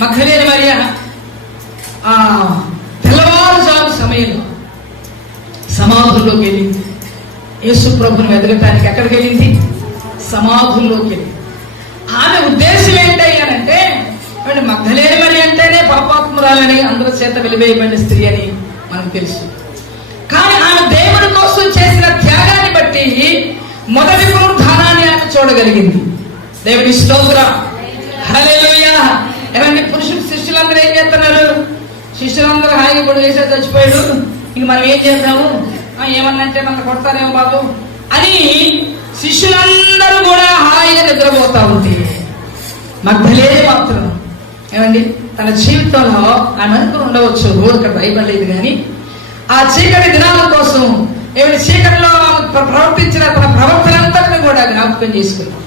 మగ్దలేనే మరియ తెల్లవారుజాము సమయంలో సమాధుల్లోకి వెళ్ళింది. యేసు ప్రభుని వెతకటానికి ఎక్కడికి వెళ్ళింది? సమాధుల్లోకి వెళ్ళింది. ఆమె ఉద్దేశం ఏంటంటే మగ్దలేనే మరియ అంటేనే పాపాత్మురాలని అందరి చేత వెలివేయబడిన స్త్రీ అని మనకు తెలుసు. కానీ ఆమె దేవుని కోసం చేసిన త్యాగాన్ని బట్టి మొదటి పునరుద్ధానాన్ని ఆమె చూడగలిగింది. దేవుని స్తోత్రం, హల్లెలూయా. ఏమండి, పురుషులు శిష్యులందరూ ఏం చేస్తున్నారు? శిష్యులందరూ హాయిగా కూడా వేసే చచ్చిపోయాడు, ఇంక మనం ఏం చేద్దాము, ఏమన్నంటే మన కొడతారేమో బాబు అని శిష్యులందరూ కూడా హాయిగా నిద్రపోతా ఉంది. మగ్దలేనే మాత్రం ఏమండి తన జీవితంలో ఆమె అనుకుని ఉండవచ్చు, అక్కడ భయపడలేదు, కానీ ఆ చీకటి దినాల కోసం ఏమైనా చీకటిలో ప్రవర్తించిన తన ప్రవర్తన అంతటిని కూడా జ్ఞాపకం చేసుకున్నాం.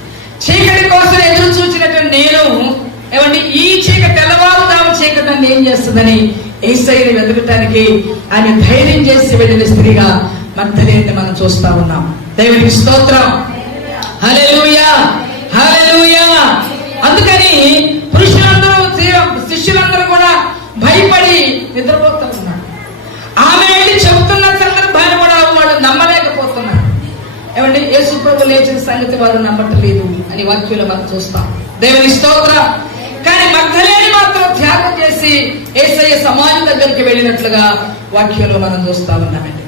చీకటి కోసం ఎదురు చూసినటువంటి నేను ఏమండి ఈ చీకటి తెల్లవారుదాము చీకటి నన్ను ఏం చేస్తుందని యేసయ్యని వెతకటానికి ఆమె ధైర్యం చేసి వెళ్ళిన స్త్రీగా మగ్దలేని మనం చూస్తా ఉన్నాం. దేవునికి స్తోత్రం, హల్లెలూయా, హల్లెలూయా. అందుకని పురుషులందరూ శిష్యులందరూ కూడా భయపడి నిద్రపోతూ ఉన్నారు. ఆమె వెళ్ళి చెబుతున్న సందర్భాన్ని కూడా వాడు నమ్మలేకపోతున్నాడు. ఏమంటే యేసు ప్రభు లేచిన సంగతి వారు నమ్మట్లేదు అని వాక్యంలో మనం చూస్తాం. దేవుని స్తోత్రం. కానీ మగ్దలేని మాత్రం త్యాగం చేసి యేసయ్య సమాధి దగ్గరికి వెళ్ళినట్లుగా వాక్యంలో మనం చూస్తా ఉన్నామండి.